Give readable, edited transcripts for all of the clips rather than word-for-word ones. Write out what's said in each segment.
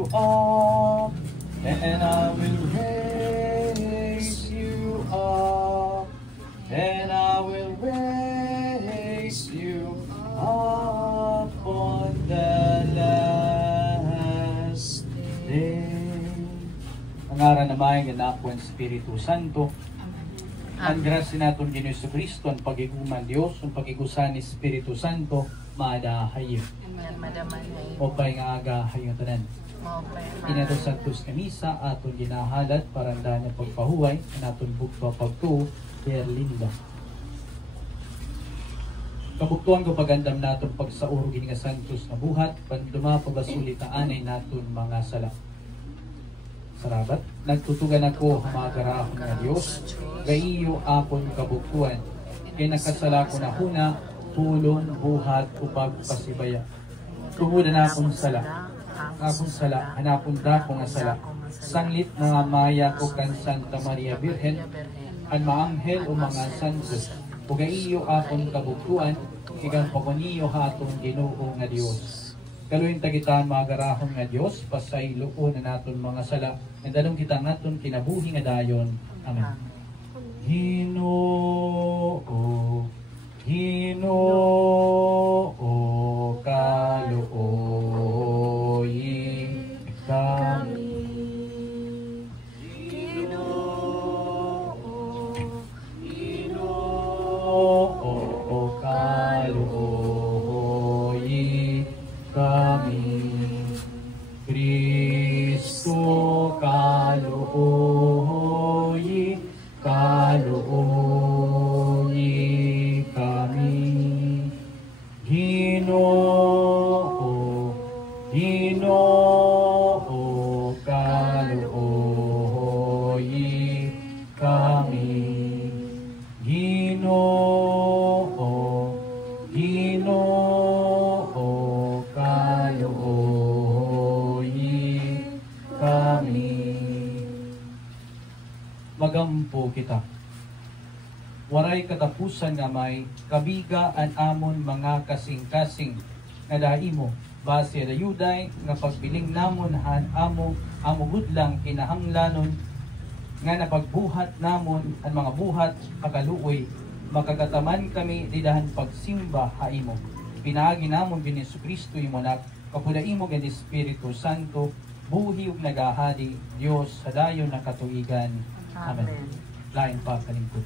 you up, and I will raise you up, and I will raise you up on the last day. Ang aral naman ng apo ang Espiritu Santo. Ang grasya natin Ginoong Jesucristo, ang pagiguman Diyos, ang pagigusan ni Espiritu Santo, maadahayo. O pa'y nga agahayo tanan. Inato Santos Kamisa, aton ginahalat, paranda niya pagpahuway, naton bugto pagtuo, Dear Linda. Kabuktuan ko pagandam naton pagsauro gini nga Santos na buhat, panduma pabasulitaan naton mga sala. Sarabat, nagtutugan ako hamagarahon nga Diyos, gaiyo apon kabuktuan, kaya nakasala ko na huna, pulong, buhat, upag pasibaya. Tumuda na akong sala, hanapon da ko nga sala, sanglit na maya ko kan Santa Maria Virgen, ang maanghel o mga santos, o gaiyo apon kabuktuan, igang pagoniyo hatong Ginoo nga Diyos. Kaluin tagitan magarahon nga Diyos, pasay luon na naton mga sala, ang dalong kita naton kinabuhi nga dayon. Amen. Ginoo, Ginoo, kaluoy kami. Ginoo, kaluoy kami. Kristo, kaluoy kami. Ginoo, kaluoy kami. Ginoo, kaluoy kami. Magampo kita. Waray katapusan nga may kabigaan amon mga kasing-kasing nga daimo base da yuday nga pagbiling namon han amo gudlang kinahanglanon nga napagbuhat namon ang mga buhat pakaluoy makagataman kami didahan pagsimba haimo. Pinaagi namon din Jesucristo imo nak kapudaimo gan Espiritu Santo buhi ug nagahadi Dios sa dayon ng katuigan. Amen. Lain pa kalingkod.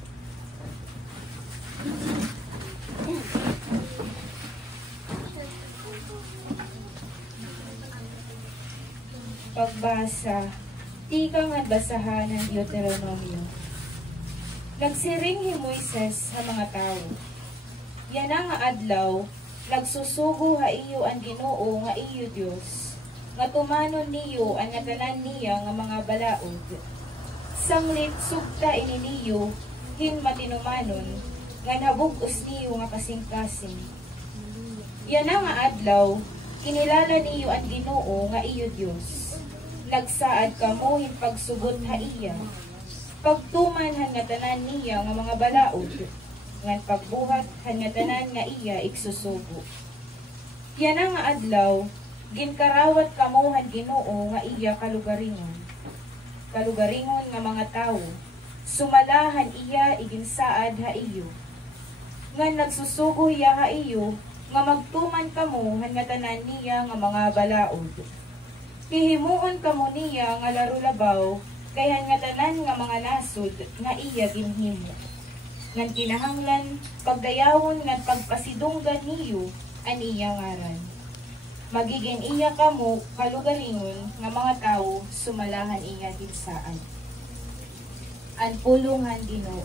Pagbasa, di ka nga basahan ng Deuteronomio. Nagsiring hi Moises sa mga tao. Yan nga adlaw, nagsusugo ha iyo ang Ginoo nga iyo Dios, nga tumanon niyo ang natanan niya nga mga balaod. Sanglit sugta ini niyo, hin matinumanon, nga nabugos niyo nga kasing-kasing. Yan nga adlaw, kinilala niyo ang Ginoo nga iyo Dios. Nagsaad kamo hin pagsugod ha iya. Pagtuman han nga tanan niya nga mga balaod, ngan pagbuhat han nga tanan nga iya iksusugo. Yan nga adlaw, ginkarawat kamo han Ginoo nga iya kalugaringon. Kalugaringon nga mga tawo, sumalahan iya iginsaad ha iyo. Ngan nagsusugo iya ha iyo, nga magtuman kamo han nga tanan niya nga mga balaod. Hihimuon kamo niya nga larulabaw, kaya nga tanan nga mga nasod nga iya ginhimo. Ngan kinahanglan pagdayawon nga pagpasidunggan niyo an iya ngaran. Magiging iya kamo kalugaringon nga mga tawo sumalahan iya ginsaan. An pulungan Ginoo.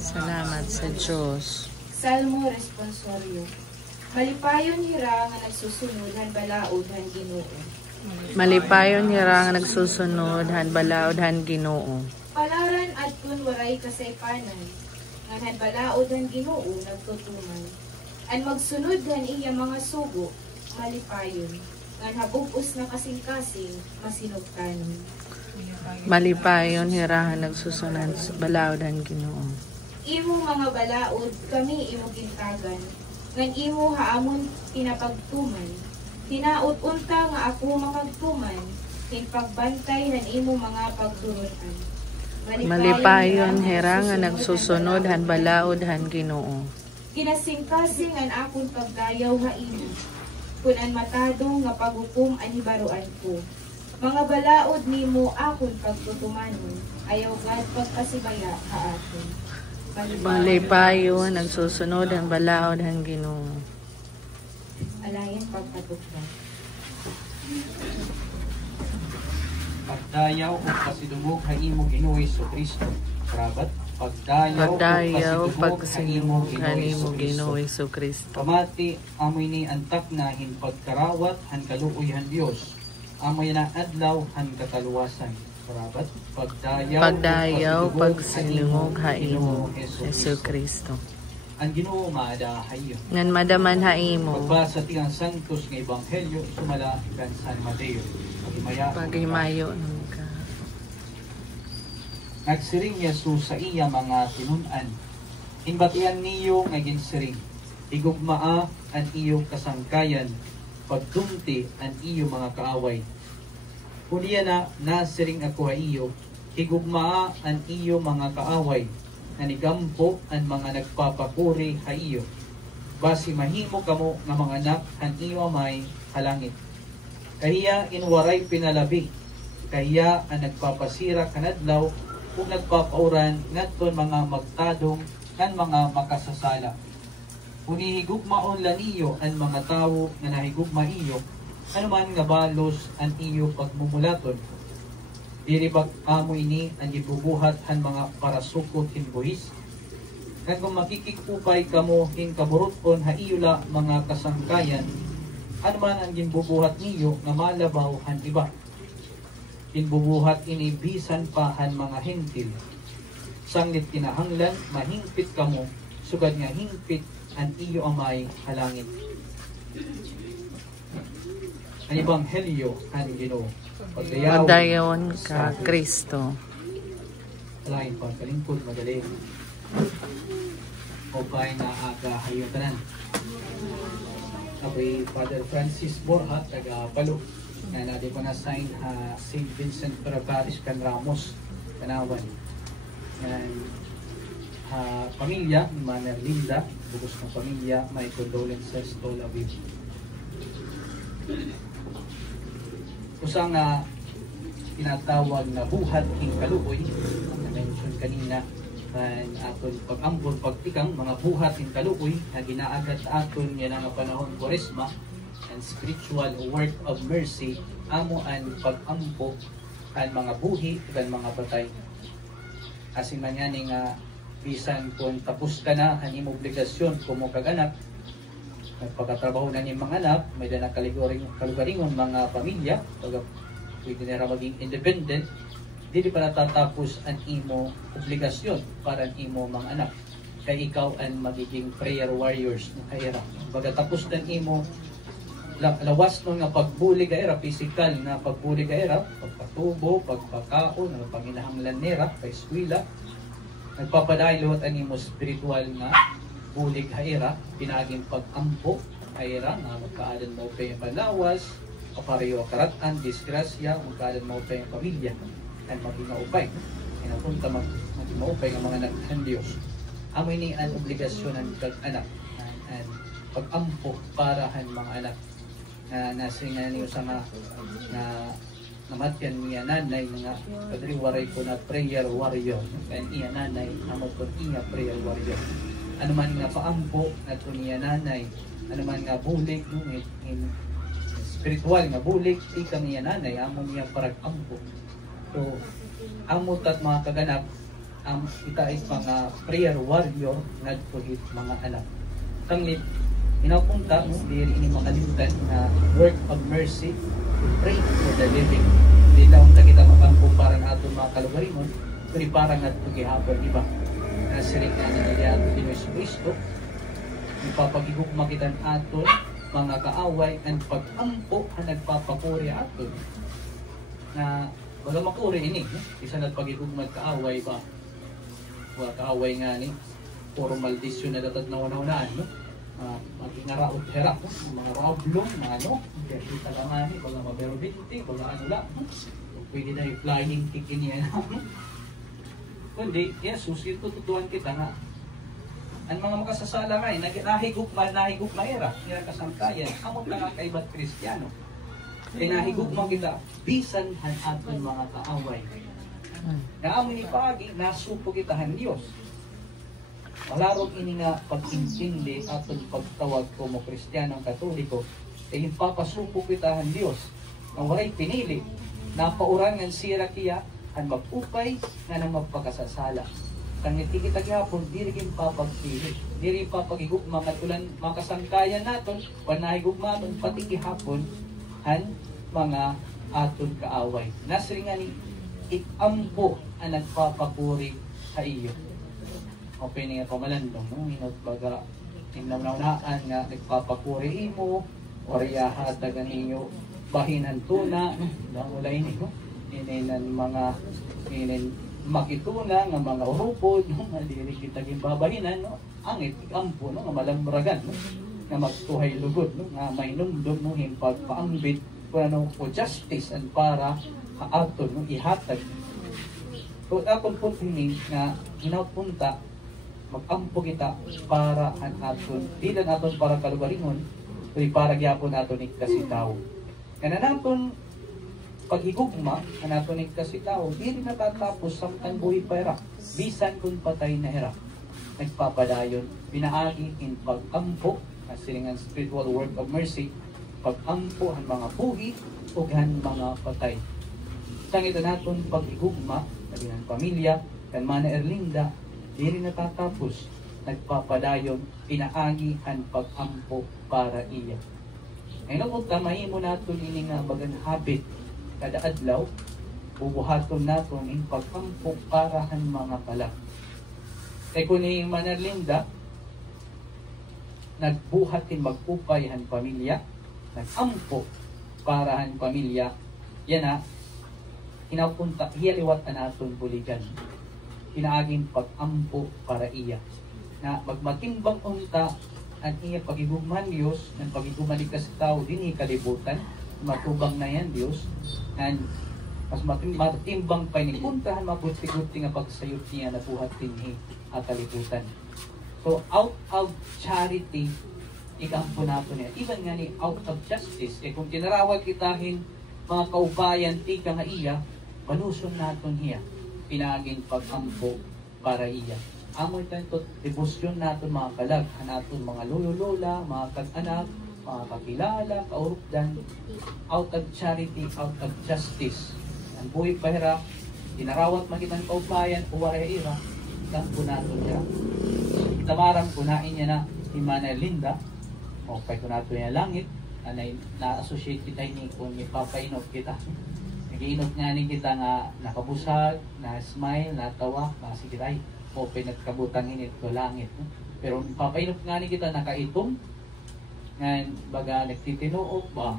Salamat sa Diyos. Salmo responsorio. Malipayon hira nga nagsusunod han balaod han Ginoo. Malipayon hira nga nagsusunod han balaod han Ginoo. Palaran adtun waray kasaypanan, nga han balaod han Ginoo nagtutuman. An magsunod han iya mga sugo, malipayon, nga habugos na kasing-kasing masinugtanon. Malipayon hira nga nagsusunod sa balaod han Ginoo. Imo mga balaod kami imo gintagan, ngan imo haamon pinapagtuman. Tinaut unta nga ako makagtuman, Hinpagbantay han imo mga pagturunan. Malipayon hera nga nagsusunod han balaod han Ginoo. Kinasingkasing an akon pagdayaw ha imo. Kun an matado nga paghukom ani baruan ko. Mga balaod nimo akon pagtutumanon. Ayaw gad pagkasibaya ha aton. Malipayon nagsusunod han balaod han Ginoo. Alayan pagpatukdan. Pagdayaw o pasidumog ha imo Ginoo Kristo. Karabat, pagdayaw pagsinumog kanimo Ginoo Kristo. Pamati amoy ni antak na hin pagkarawat han kaluoy han Dios. Amoy na adlaw han kataluwasan. Karabat, pagdayaw pagsinumog ha imo Kristo. Ang Ginoo maadahayo. Ngan madaman ha imo. Pagbasa ti ang santos nga ebanghelyo sumala kan San Mateo. Paghimayo ka. Nagsiring Jesus sa iya mga tinun-an. Inbatian niyo nga ginsiring. Igugmaa ang iyo kasangkayan. Pagdumti ang iyo mga kaaway. Kuliya na nasiring ako ha iyo. Igugmaa ang iyo mga kaaway. Nanigampo ang mga nagpapakuri ha iyo. Basi mahimo kamo nga mga anak ang iyo amay halangit. Kahiya inwaray pinalabi. Kahiya ang nagpapasira kanadlaw kung nagpapauran ngadton mga magtadong kan mga makasasala. Kung ihigugmaon lang iyo ang mga tawo nga nahigugma iyo, anuman nga balos ang iyo pagmumulaton. Diribag amoy ni ang ibubuhat han mga parasukot hinbuhis. Kag kung makikikupay kamo hin kaburuton ha iyo la mga kasangkayan, anuman ang ginbubuhat niyo nga malabaw han iba. Ginbubuhat inibisan pa han mga hentil. Sanglit kinahanglan mahingpit kamo sugad nga hingpit ang iyo amay halangit. Ang ebanghelyo han Ginoo. Pagdayawan ka Kristo. Lain pa kalingkod madali. O pa'y naagahayo tanan. Ako'y Father Francis Borja, taga Palo. Na natin ko na-sign St. Vincent Parish Can Ramos, Kanawan. And pamilya, ni Maner Linda, bugos ng pamilya, may condolences to all of you. Kusang tinatawag na buhat king kaluoy, ang na-mention kanina, and aton pag-ambon, pagtikang, mga buhat king kaluoy, na ginaagat aton yan ang panahon Koresma, and spiritual work of mercy, amo ang pag-ampo, ang mga buhi, ang mga batay. Kasi man yan nga, bisan kung tapos ka na, ang imong obligasyon, kung mo kag-anak, pagkatrabaho na niyong mga anak, may dana kalugaringon mga pamilya, pag pwede nila maging independent, hindi pa natatapos ang imo obligasyon para ang imo mga anak. Kaya ikaw ang magiging prayer warriors ng kahira. Pagkatapos ng imo lawas no nga pagbuli ka era, physical na pagbuli ka era, pagpatubo, pagpakaon, ang panginahanglan nera, paeskwela, nagpapadayot ang imo spiritual nga bulig haira, pinaging pag-ampo haira, na magkaalan mo pa yung palawas, kapariyo karatan, disgrasya, magkaalan mo pa yung pamilya, at maging maupay. Ay napunta maging maupay ng mga naghan Diyos. Amoy ni ang obligasyon ng kag-anak, and pag-ampo para han mga anak, na nasinga niyo sa nga na namatyan niya nanay nga kadriwaray ko na prayer warrior, and iya nanay amo ko iya prayer warrior. Ano man nga paampo at niya nanay, ano man nga bulig no, in spiritual nga bulig ika niya nanay amo niya parag-ampo. So amo tat mga kaganap kita is mga prayer warrior nagpuhit mga anak. Tanglit inapunta mo diri ini makalimutan na work of mercy to pray for the living. Di lang kita mapampo para na aton mga kalugaringon, kundi para nga gihapon iba. Nasiring na nila Pinoy Kristo, ipapagigugma kita aton mga kaaway ang pag-ampo ang nagpapakuri aton. Na baga makuri ini, isa nagpagigugma kaaway ba? Wa kaaway nga ni, puro maldisyon na datat na unaan, no? magingaraot herap, mga roblong, mga ano, kita lang nga ni, baga mabero binti, baga ano lang, pwede na yung flying ticket niya na. Kundi, Jesus, ito tutuan kita nga. Ang mga makasasala nga, nahigugma era, nilakasamtayan, amot na nga kaibat Kristiyano. Nahigugma kita, bisan han aton mga kaaway. Naamoy ni pagi, nasupo kita han Diyos. Malarong ini nga pag-intindi aton pagtawag ko mo Kristiyanong Katoliko, ay papasupo kita han Diyos, na walay pinili, napaurangan sira kiya, ang magupay nga nang magpakasasala. Kangiti kita gihapon, diri kin papagpili, diri papagigugma matulan makasangkayan naton, wanahigugma nun pati gihapon han mga aton kaaway. Nasri nga ni ikampo ang nagpapapuri sa iyo. O pwede nga pamalandong, no? Hinagbaga, tinamnaunaan nga nagpapapuri imo, oriyaha taga ninyo, bahinan tuna, ulay ninyo, ininan mga, makituna nga mga urupod, no? Dili kita gimbabahinan, no? Angit, ikampo, no? Nga malamragan, no? Nga magtuhay lugod, no? Nga may numdog, no? Himpagpaambit, kung ano po justice and para kaaton, no? Ihatag. So, akong po tinig na ginapunta, mag-ampo kita para ang aton, di lang aton para kalugaringon, kundi para gyapon aton ikasitaw. Kaya naton paghigugma, ang aton ikasitaw, di rin natatapos samtang buhay pa hirap, bisan kung patay na hirap. Nagpapadayon, pinaagi in pag-ampo, as silingan spiritual work of mercy, pag-ampo ang mga buhi o ang mga patay. Sang ito naton paghigugma, sabi ng pamilya, kan Mana Erlinda, di rin natatapos, nagpapadayon, pinaagi ang pag-ampo para iya. Ngayon kung tamahin mo natin ini nga bagan habit, kada adlaw, bubuhaton natin in pag-ampo para ang mga palak. Kaya kung ni Mana Erlinda, nagbuhat in magpupay ang pamilya, nag-ampo para ang pamilya, yan na, inapunta, hiyaliwat na natin buligan. Inaaging pag-ampo para iya. Na magmatimbang unta ang iya pagigugman Diyos, ng pagigugman ka sa tao, din kalibutan, matubang na yan Diyos, and mas matimbang pa ni puntahan mabuti-buti nga pagsayot niya na buhat dinhi at kalibutan. So out of charity, ikampo nato niya. Even nga ni out of justice, kung tinarawag kitahin mga kaubayan, tika nga iya, manusun naton hiya. Pinaging pag-ampo para iya. Amoy tanto debosyon natin mga kalag, natin mga lolo-lola, mga kag-anak, mga kakilala, kaurupdan, out of charity, out of justice. Ang buhay pahira, dinarawat makitang kaupayan, uwaray ira, kampo natin niya. Itamarang kunain niya na si Mana Erlinda, o kay kunato niya langit, na-associate kita ni kung ipapainok kita. Nagiinok nga ni kita nga nakabusag, na-smile, natawa, masigiray, o pinagkabutang init ko langit. No? Pero papainok nga ni kita nakaitom, nga baga nagtitinuok ba,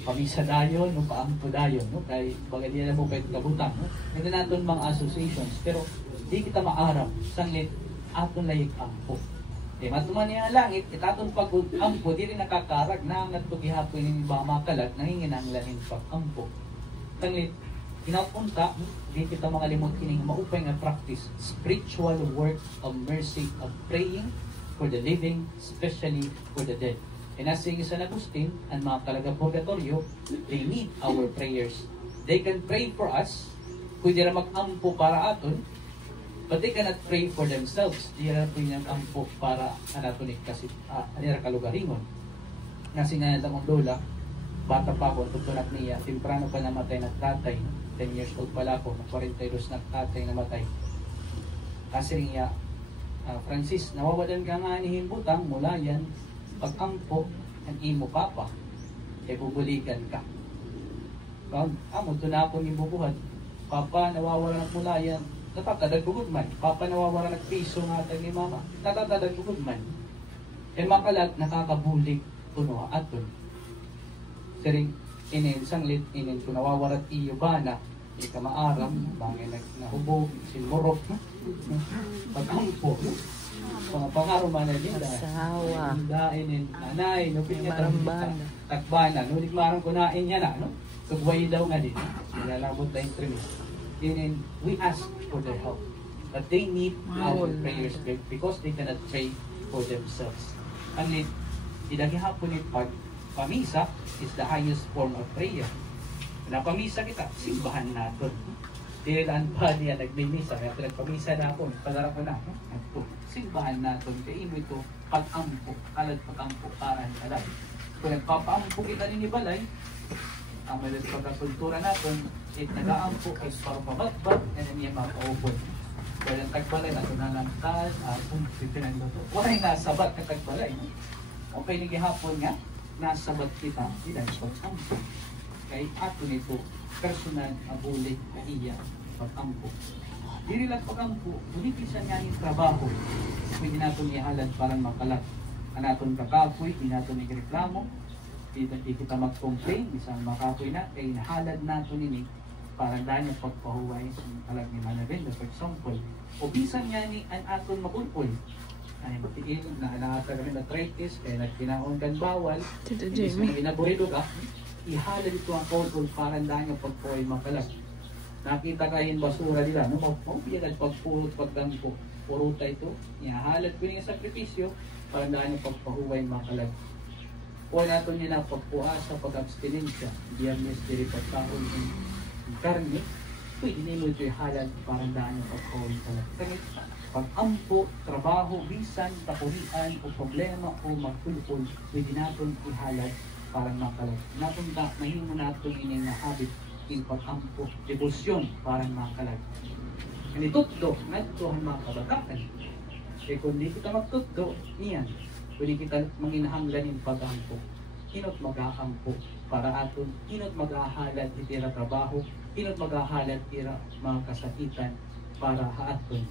pamisa dayon, no? Paampo dayon, no? Kaya baga di na mo pinagkabutang. No? Hindi natin mga associations, pero di kita maarap, sanglit, aton layig ampo. Matuman niya ang langit, itatong pag-ampo, di rin nakakarag na nagtugihapon yung iba makalag, nanginginanglanin pag-ampo. Tanglit, pinapunta, di kita makalimot kining maupay nga practice, spiritual work of mercy, of praying for the living, especially for the dead. And as saying San Agustin, ang mga kalaga purgatorio, they need our prayers. They can pray for us, pwede na mag-ampo para aton, but they cannot pray for themselves. Di na po yung ampo para anatonik kasi anira kalugaringon. Kasi nga namang lola, bata pa ako, tutunak niya, temprano pa namatay ng tatay, 10 years old pala ako, 42 ng tatay namatay. Kasi niya, Francis, nawawalan ka nga ni himbutang mula yan, pag-ampo ang imo papa, ay bubuligan ka. Amo, ito na ako ni bubuhat, papa, nawawalan ng mula yan, natatadag bugudman, papa, nawawalan ng piso nga ni mama, natatadag bugudman. Makalag, nakakabulig, puno, aton. Sering inin sanglit inin kung nawawarat iyo ba na di ka maaram bangin nahubog sinmurok pag-ampo Mga pangaruman na nila. Asawa. Dain and anay, no pinya Marambana. takbana, no di marang kunain niya na, no. Tugway daw nga din. Nilalabot na yung trimis. And we ask for their help. That they need our prayers because they cannot pray for themselves. And idagihapon ni pag pamisa is the highest form of prayer. Na pamisa kita, simbahan natin. Dilan pa niya nagmimisa, kaya nagpamisa na ako, padara ko na. Simbahan natin, kaya mo ito pag-ampo, alad pag-ampo para alad. Kung nagpapaampo kita ni Balay, ang may pagkakultura natin, nag-aampo is para pabatbat, and then yung makaupon. Kaya ang tagbalay na ito na lang tal, kung pipinang ito. Wala yung nasabat na tagbalay. Okay, nagihapon nga, nasabat kita, ilan pag-ampo. Kaya ato nito, personal, abulik, kaiya, pag-ampo. Dili lang pag-ampo, ulitin nga yung trabaho. Pwede natin ihalad parang makalat. Anaton kakapoy, di natin ireklamo. Di kita mag-complain, isang makapoy na, kaya nahalad natin ini para dahil yung pagpahuway sa talag ni Manabenda, for example. O bisan nga ni an aton mapulpul. Ay matiin na alaata kami na arthritis, kaya nagkinaon kan bawal. Hindi sa inaburido ka, ihalad ito ang pulpul para dahil yung pagpahuway makalat. Nakita kahin basura nila, no? Maubiyan at pagpulot, pagdangko, puruta ito. Ihalad ko yung sakripisyo para dahil yung pagpahuway makalat. O nato nila pagpuasa, pag-abstinensya, biyernes diri pagkaon ng karne, pwede nimo ito ihalad para daan yung pagkaon makalat. Pag-ampo, trabaho, bisan, kapurian, o problema, o magpulpul, pwede natin ihalad para makalat. Natin ba, mahimo natin ining habit in pag-ampo, debosyon para makalat. And itutdo, nagtuhan mga kabatakan. Kaya kung di kita magtutdo, niyan, pwede kita manginahanglan yung pag-ampo. Hinot mag-aampo para aton, hinot mag-ahalad itira trabaho, hinot mag-ahalad itira mga kasakitan para haaton.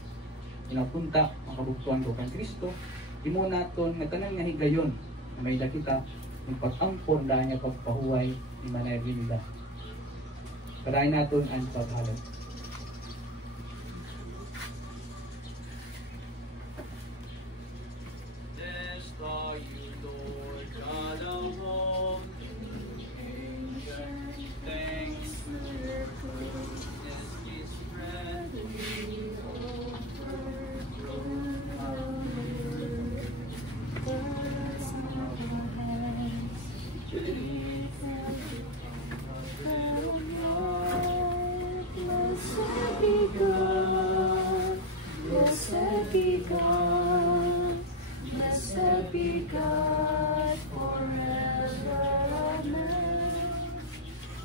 Inapunta, makabuktuan ko kang Kristo, di mo naton nagtanang nga higayon na may dakita yung pag-ampo dahil niya pagpahuway ni Manabinda. Kadahin naton ang paghalad. Blessed are you, Lord God of all creation. Thanks to your goodness we spread we over from Blessed be God, blessed be God, blessed be God forever, amen.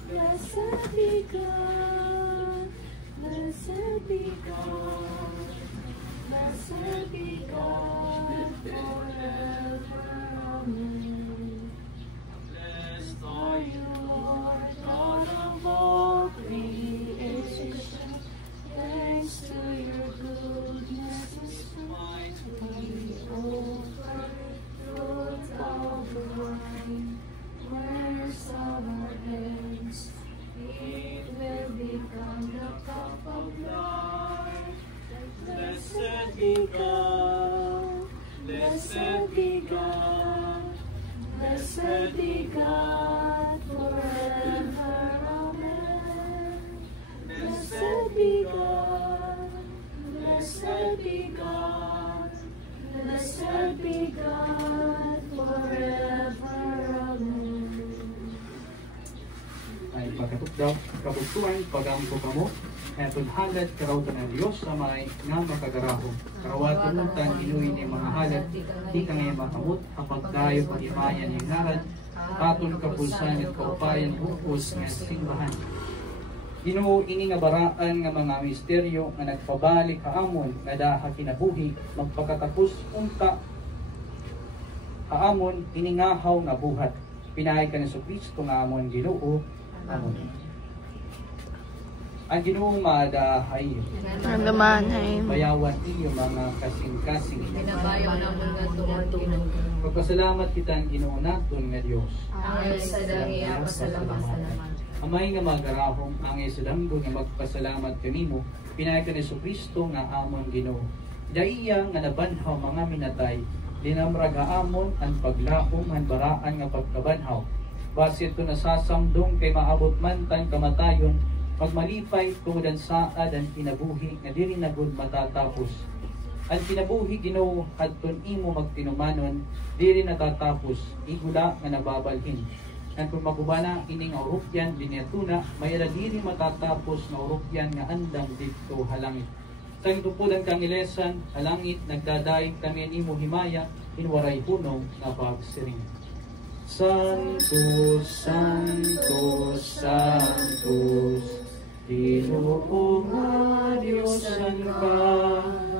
Blessed be God, blessed be God, blessed be God forever, amen. Blessed Are you, Lord God of all creation? Thanks to your goodness, we over fruit of the vine. Where's our hands? It will become the cup of life. Blessed be God, blessed be God, blessed be God forever, amen. Blessed be God, blessed be God, blessed be God forever, amen. ay pagkatugdaw, kabugtuan, pag-ampo kamo, kaya halad karawatan ng Diyos sa may nga makagarahong. Karawatan untan inuwi ni mga halad, di ka ngayon makamot, kapag tayo pag-imayan yung narad, patun kapulsan at kaupayan upos ng simbahan. Ginoo ini nga baraan nga mga misteryo nga nagpabalik kaamon nga daha kinabuhi, magpakatapos unta kaamon iningahaw nga buhat. Pinahay ka ni Kristo nga amon Ginoo. Amon. Ang Ginoong madahay, Ang lamanay. bayawan inyo mga kasing-kasing. Pinabayaw na mo nga tumatulong. Pagpasalamat kita ang Ginoo naton nga Dios. Ang sa dariya, pasalamat. Amay nga magarahong ang isadanggo nga magpasalamat kanimo. Pinahay ka ni Kristo nga amon Ginoo. Daiya nga nabanhaw mga minatay, dinamragaamon ang paglaom han baraan nga pagkabanhaw. Base ito nasasamdong kay maabot man tang kamatayon, pagmalipay tungod ang saad ang kinabuhi nga dili na gud matatapos. Ang kinabuhi Ginoo hadton imo magtinumanon, dili natatapos, igula nga nababalhin. Ang kung makubana ining orupyan diniatuna, may dili matatapos na orupyan nga andam dito halangit. Sa itupulan kang ilesan, halangit nagdadaing kami nimo himaya, inwaray punong nga pagsiring. Santos, Santos, Santos, Ginoo nga Diyos ang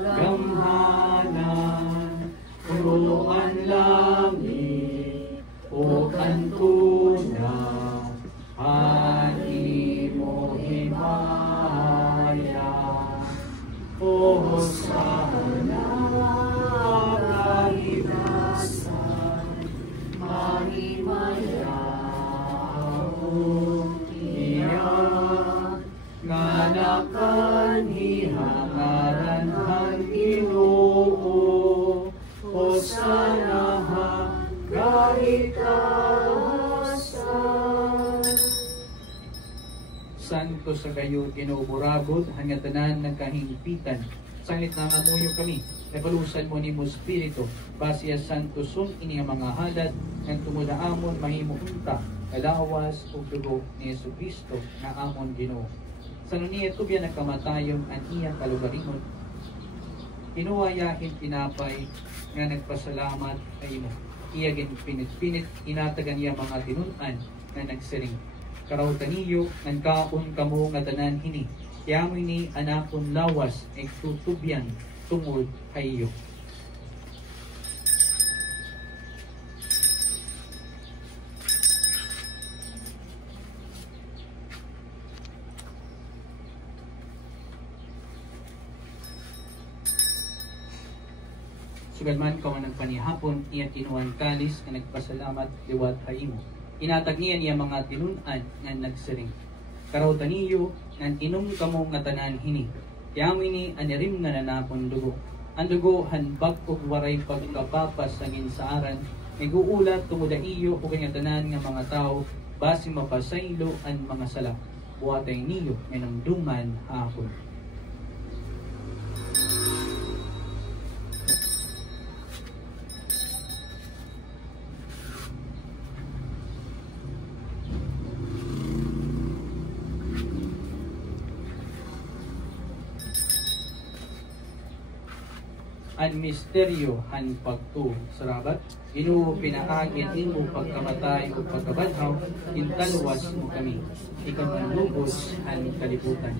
kagamhanan, puruan langit o kantuna, ani mo himaya, o sana kahigasan, mahimaya iya, nga nakanihangaran ang Ginoo, o sana kahitasan. Santo sa kayo ginuburabot hanga tanan nagkahingpitan. Sanglit na ngamuyo kami, napalusan mo ni mo Espiritu, basiya Santo sun ini ang mga halad, ng tumudaamon mahimo unta, kalawas o dugo ni Jesucristo na amon Ginoo. Sa nuniya tubyan ang kamatayon ang iyang kalugaringon, inuwayahin pinapay nga nagpasalamat kay mo. Iyagin pinit-pinit, inatagan niya mga tinunan na nagsiring. Karautan niyo, nagkaon kamo nga tanan hini. Yamoy ni anakon lawas, ay tutubyan tungod kayo. Sugad man ka nagpanihapon, iya kinuan kalis nga nagpasalamat liwat haymo. Inatag niya niya mga tinunan nga nagsiring. Karautan niyo, nga inom kamo nga tanan hini. Yamoy ni anirim nga nanapon dugo. Ang dugo hanbag og waray pagkapapas sa ginsaaran, niguulat tungod iyo o nga tanan nga mga tao, basi mapasaylo ang mga sala. Buhatay niyo nga namduman hapon. Ang misteryo han pagtu sarabat, Ginoo pinaagin imo pagkamatay o pagkabanhaw, intalwas mo kami, ikaw ang lubos han kalibutan.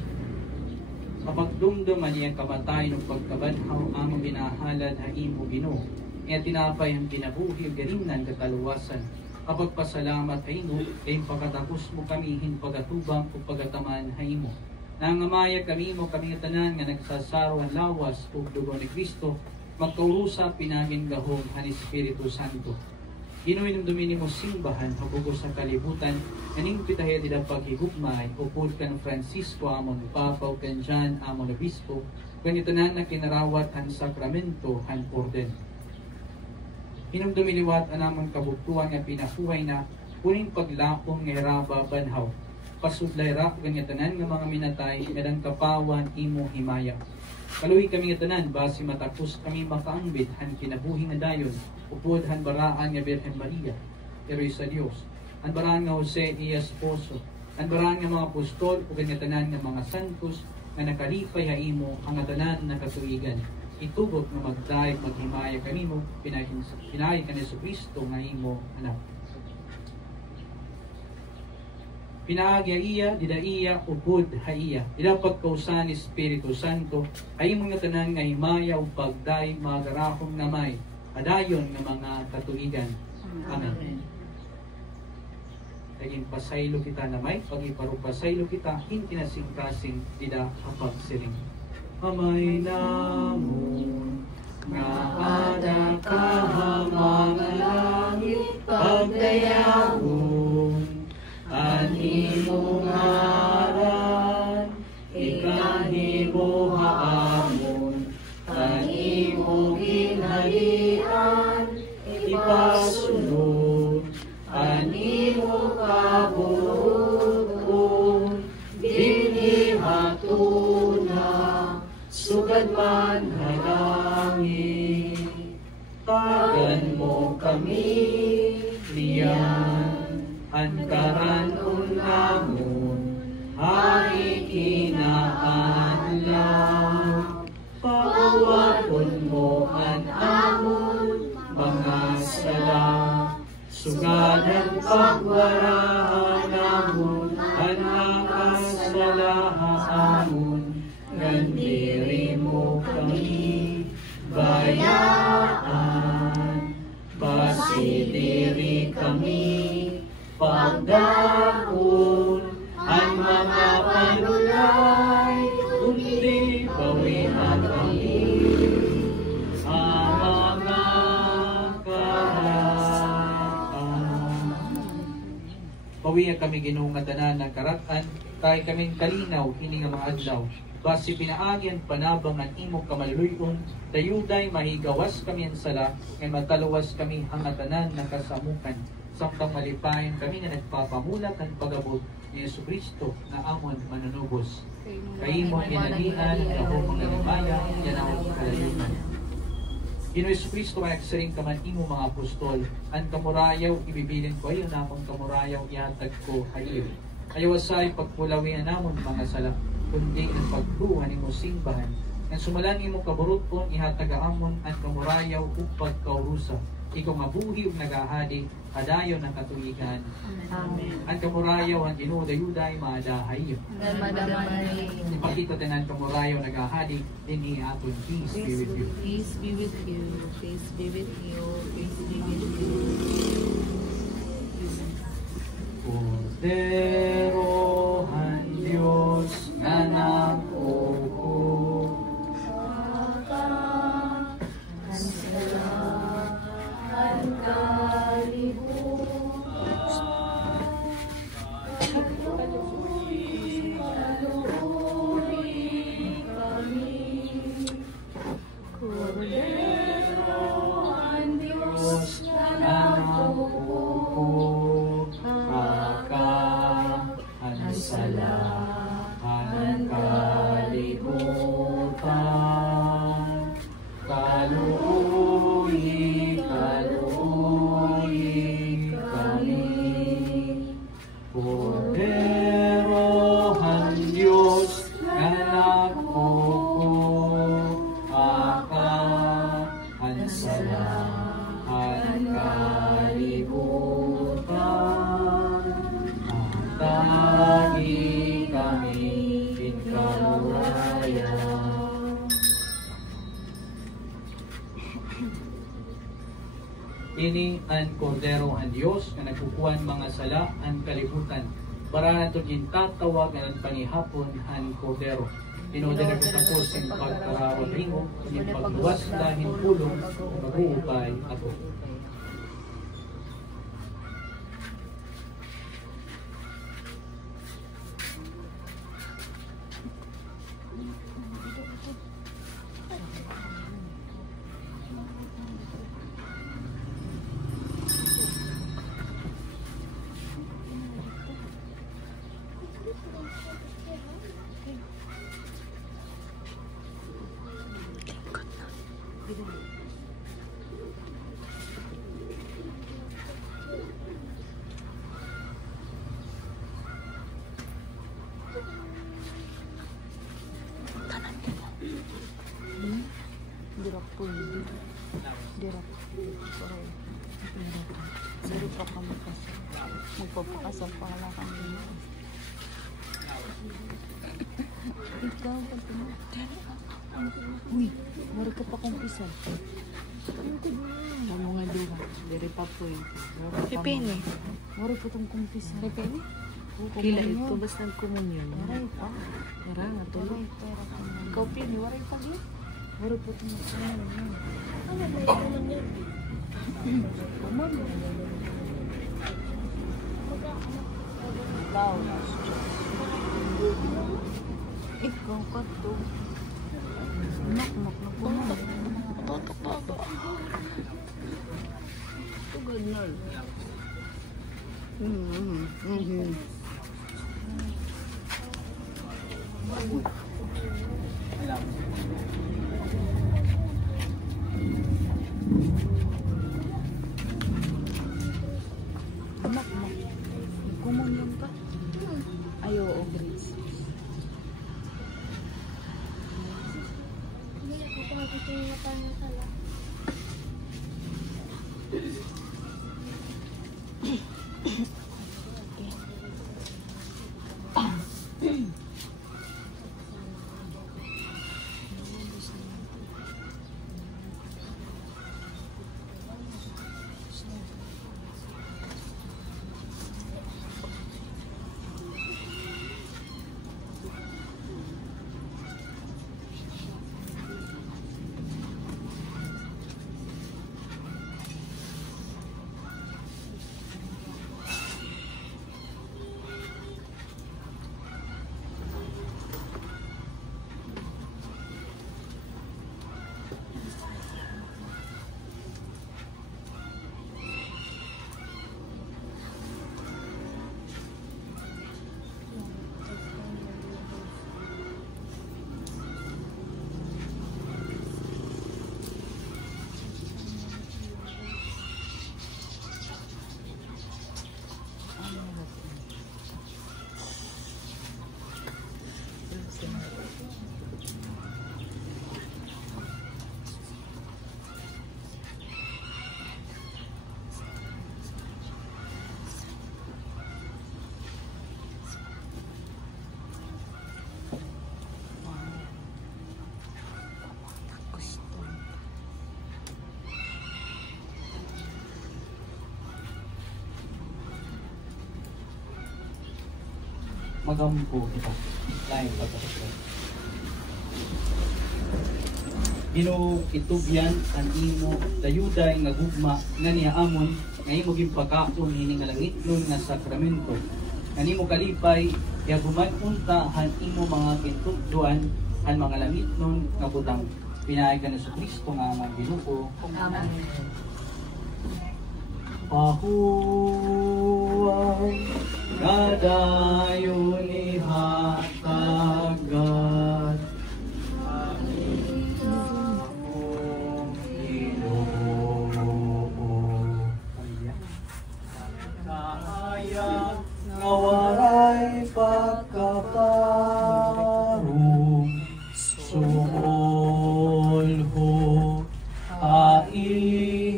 Kapagdumdum aniyang kamatay ng pagkabanhaw, among binahalad ha imo Ginoo, iya tinapay ang kinabuhi o garimnan kataluwasan. Kapag pasalamat ha imo, kayong pagkatapos mo kami hin pagatubang o pagataman ha imo. Nangamaya kami mo kami tanan nga nagsasaro ang lawas o dugo ni Kristo, magkaurusa pinagin gahom han Espiritu Santo. Ginuin ng dumini mo simbahan habugo sa kalibutan, kaning pitahaya dida paghigugmay, upod kan Francisco amon Papa o kan John amon Obispo, kanyo tanan na kinarawat han sakramento han orden. Hinong dumiliwat anamang kabuktuan nga pinahuway na kuning paglaom nga raba banhaw. Pasudlay ra ganyan tanan nga mga minatay kadang kapawan imo himaya. Kaluhi kami nga tanan basi matapos kami makaambit han kinabuhi nga dayon upod han baraan nga Birhen Maria, Heroy sa Dios. Han baraan nga Jose iya esposo. Han baraan nga mga apostol ug ganyan tanan nga mga santos nga nakalipay ha imo ang tanan na katuigan. Itubok nga magdayeg maghimaya kanimo pinahin kan Jesucristo nga imo anak. Pinaagya iya, dida iya, upod ha iya. Dida pagkausan ni Espiritu Santo, ay mga tanan nga himaya o pagday magarahong namay, adayon nga mga katuigan. Amen. Naging pasaylo kita namay, pag-iparupasaylo kita, hintinasing-kasing dida kapag siring. Amay namon, nga ada kahamang langit pagdayahon, ani mo ngaran, ikahibo haamon, ani kaburuon, dinhi hatuna, sugad man halangin. Tagan mo kami, diyan, ankaran namon, ay kinaanlang. Paawaton mo an amon, mga sala, sugadan pagwarahan namon, an nakasalahaan, ngandiri mo kami, bayaan, basidiri kami, pagdaon, ang mga panulay, kundi bawian kami, ang mga karatan. Bawian kami Ginoong nga tanan ng karatan, tayo kaming kalinaw, hini nga mga adlaw. Basi pinaagyan panabang ang imong kamaluluyon, dayuday mahigawas kami ang sala, ngay mataluwas kami hangatanan ng kasamukan. Samtang malipayan kami nga nagpapamulat ang pagabot ni Jesucristo na amon manunubos. Kaimon inanian ang akong mga limaya, yan ang kalayunan. Ginoong Jesucristo ay agsaring kaman imo mga apostol, ang kamurayaw ibibilin ko ayo na akong kamurayaw ihatag ko kayo. Ayawasay pagpulawian namon mga sala, kundi ang pagbuhan imo simbahan. Ang sumalan imo kaburuton ihatag amon ang kamurayaw upag kaurusa. Ikaw mabuhi ug nagahadi kadayon ng katuigan. Amen. Ang kamurayaw ang Ginoo dayuday maadahay. Namadamani. Ipakita tanan kamurayaw nagahadi dinhi aton peace be with you. Peace be with you. Peace be with you. Peace be with you. Cordero ang Diyos nga nagpupo, Salahan kalibutan, kaluoy kami. Cordero ang Diyos nga nagpupo, ang salahan kalibutan, tagi kami inkaraya. Ini ang Cordero ang Diyos nga nagkukuhan mga sala ang kalibutan. Bara nato gintatawag ang panihapon ang Cordero. Tinodera ko tapos ang pagkarawag ringo, yung pagluwas dahil pulong, mag-uupay ako. Dirap po yun. Dirap. Dari pa kami kasi. Magpapakasal pa wala kami. Ikaw, pati mo. Uy, mara ka pa kong isal. Ano nga duha? Dari pa po yun. Pipini. Mara po itong kumpisal. Pipini? Kila ito, basta nagkomunyon. Waray pa. Wara nga tuloy. Ikaw pini, waray pa yun. Wara po itong kumpisal. Ano ba yun yun? Wow. Ikaw ka to. Nak na po na. Totok ba? Ito ganyan. Kumunyon ka? Ay, oo, Grace. Magampo kita. Lain pagkakasya. Ginoo kitugyan ang imo dayuday nga gugma nga niyaamon nga imo gipakaon hini nga langitnon nga sakramento. Nga nimo kalipay yaguman unta han imo mga kintugduan han mga langitnon nga butang pinaay ka na sa Kristo nga amang Ginoo. Amen. Pahuway kadayon ihatagan akong Ginoo. Kahayag nga walay pagkaparong sumolho aiya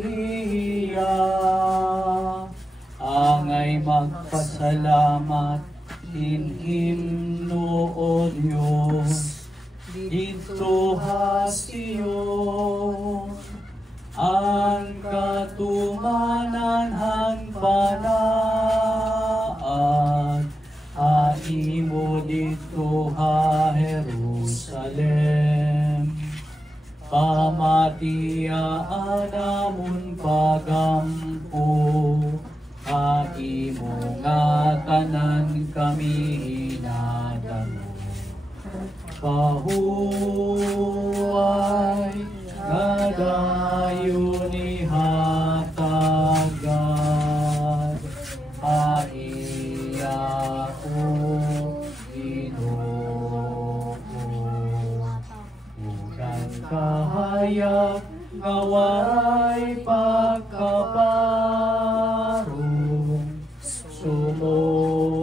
angay magpasalamat in himno Diyos dito hasiyon ang katumanan han panaad haimo dito ha Jerusalem pamatiaan namon pagampo haimo nga tanan kami hinadamo pahuway nga dayon ihatagan aiya o Ginoo ugan kahayag nga walay pagkaparong sumolho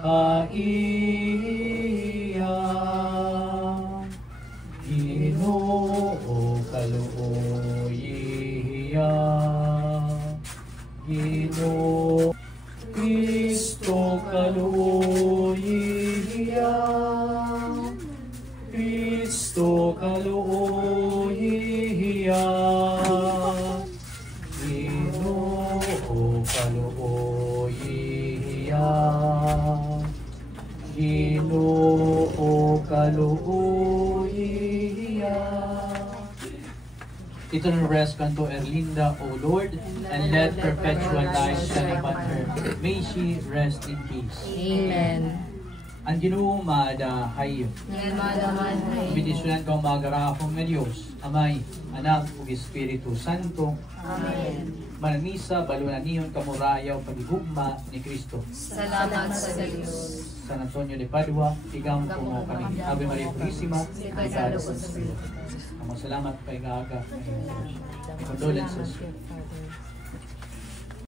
aiya Ginoo kaluoyiya Ginoo Kristo kaluoyiya Kristo kaluoyiya Ginoo kaluoyiya Ginoo kaluoyiya. Eternal rest unto Erlinda, O Lord, and let perpetual life shine upon her. May she rest in peace. Amen. Ang Ginoo madahayo. Ngayon madaman ay. Bendisyonan ka mga garahon nga Dios, Amay, Anak ug Espiritu Santo. Amen. Mananisa balunan niyon kamurayaw pagigugma ni Kristo. Salamat sa Diyos. San Antonio de Padua, igam po mo kami. Ave Maria Purísima, Ligado ko sa Diyos. Ang salamat kay Gaga. Condolences.